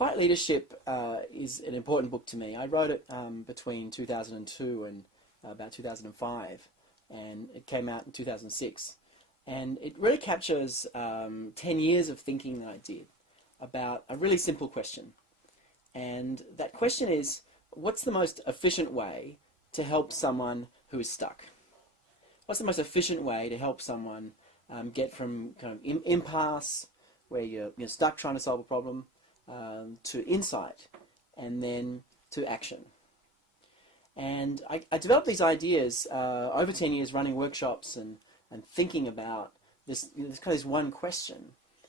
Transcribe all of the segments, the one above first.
Quiet Leadership is an important book to me. I wrote it between 2002 and about 2005, and it came out in 2006. And it really captures 10 years of thinking that I did about a really simple question. And that question is, what's the most efficient way to help someone who is stuck? What's the most efficient way to help someone get from kind of impasse, where you're stuck trying to solve a problem, to insight, and then to action? And I developed these ideas over 10 years running workshops and thinking about this kind of one question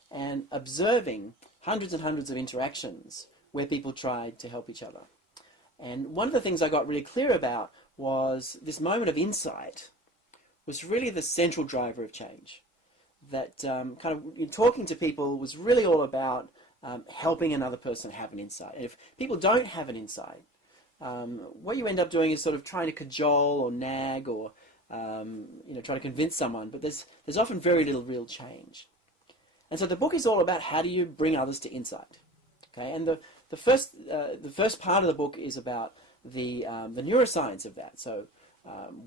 and observing hundreds and hundreds of interactions where people tried to help each other. And one of the things I got really clear about was this moment of insight was really the central driver of change. That kind of talking to people was really all about helping another person have an insight. And if people don't have an insight, what you end up doing is sort of trying to cajole or nag or try to convince someone, but there's often very little real change. And so the book is all about how do you bring others to insight. Okay, and the first part of the book is about the neuroscience of that. So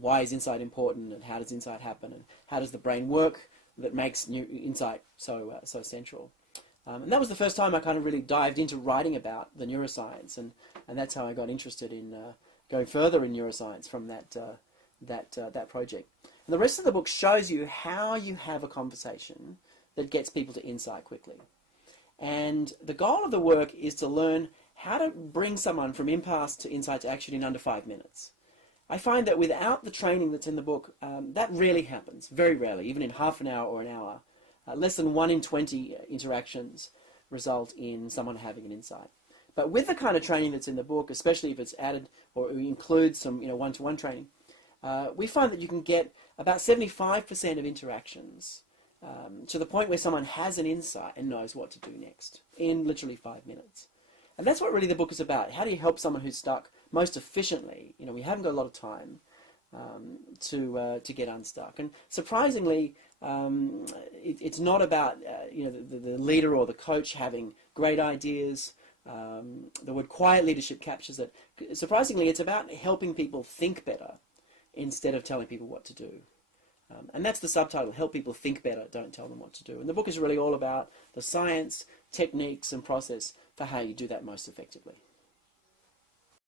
why is insight important, and how does insight happen, and how does the brain work that makes insight so central. And that was the first time I kind of really dived into writing about the neuroscience, and that's how I got interested in going further in neuroscience from that project. And the rest of the book shows you how you have a conversation that gets people to insight quickly. And the goal of the work is to learn how to bring someone from impasse to insight to action in under 5 minutes. I find that without the training that's in the book, that rarely happens, very rarely, even in half an hour or an hour. Less than 1 in 20 interactions result in someone having an insight. But with the kind of training that's in the book, especially if it's added or includes some one-to-one training, we find that you can get about 75% of interactions to the point where someone has an insight and knows what to do next in literally 5 minutes. And that's what really the book is about. How do you help someone who's stuck most efficiently? We haven't got a lot of time to get unstuck. And surprisingly, it's not about the leader or the coach having great ideas. The word quiet leadership captures it. Surprisingly, it's about helping people think better instead of telling people what to do. And that's the subtitle, Help People Think Better, Don't Tell Them What to Do. And the book is really all about the science, techniques, and process for how you do that most effectively.